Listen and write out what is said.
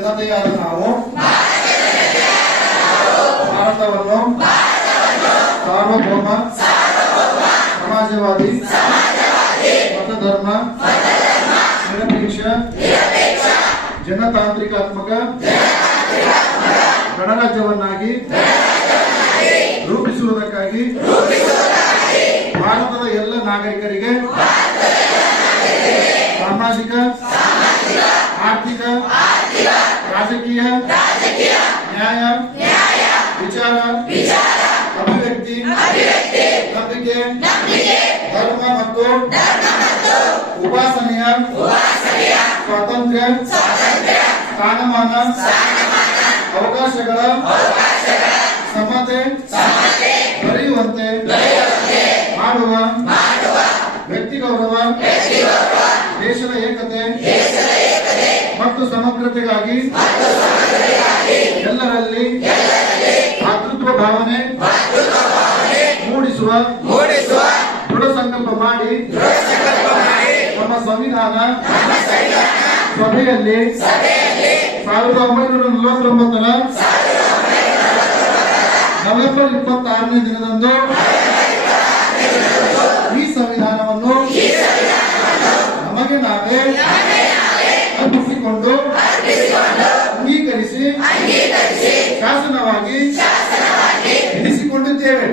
ಜನತೆಯಾದ ನಾವು ಭಾರತವನ್ನು ಸಾರ್ವಭೌಮ ಸಮಾಜವಾದಿ ಮತಧರ್ಮ ನಿರಪೇಕ್ಷ ಜನತಾಂತ್ರಿಕಾತ್ಮಕ ಗಣರಾಜ್ಯವನ್ನಾಗಿ ರೂಪಿಸುವುದಕ್ಕಾಗಿ ಭಾರತದ ಎಲ್ಲ ನಾಗರಿಕರಿಗೆ ಸಾಮಾಜಿಕ ಆರ್ಥಿಕ ರಾಜಕೀಯ ನ್ಯಾಯ ವಿಚಾರ ಅಭಿವ್ಯಕ್ತಿ ನಂಬಿಕೆ ಧರ್ಮ ಮತ್ತು ಉಪಾಸನೆಯ ಸ್ವಾತಂತ್ರ್ಯ ಸ್ಥಾನಮಾನ ಅವಕಾಶಗಳ ಸಮತೆ ದೊರೆಯುವಂತೆ ಮಾಡುವ ವ್ಯಕ್ತಿ ಗೌರವ ದೇಶದ ಏಕತೆ ಮತ್ತು ಸಮಗ್ರತೆಗಾಗಿ ಎಲ್ಲರಲ್ಲಿ ಭಾತೃತ್ವ ಭಾವನೆ ಮೂಡಿಸುವ ದೃಢ ಸಂಕಲ್ಪ ಮಾಡಿ ನಮ್ಮ ಸಂವಿಧಾನ ಸಭೆಯಲ್ಲಿ 1949 ನವೆಂಬರ್ 26ನೇ ದಿನದಂದು ಈ ಸಂವಿಧಾನವನ್ನು ನಮಗೆ ನಾವೇ ಅರ್ಪಿಸಿಕೊಂಡು ಅಂಗೀಕರಿಸಿ ಶಾಸನವಾಗಿ ಇರಿಸಿಕೊಂಡಿದ್ದೇವೆ.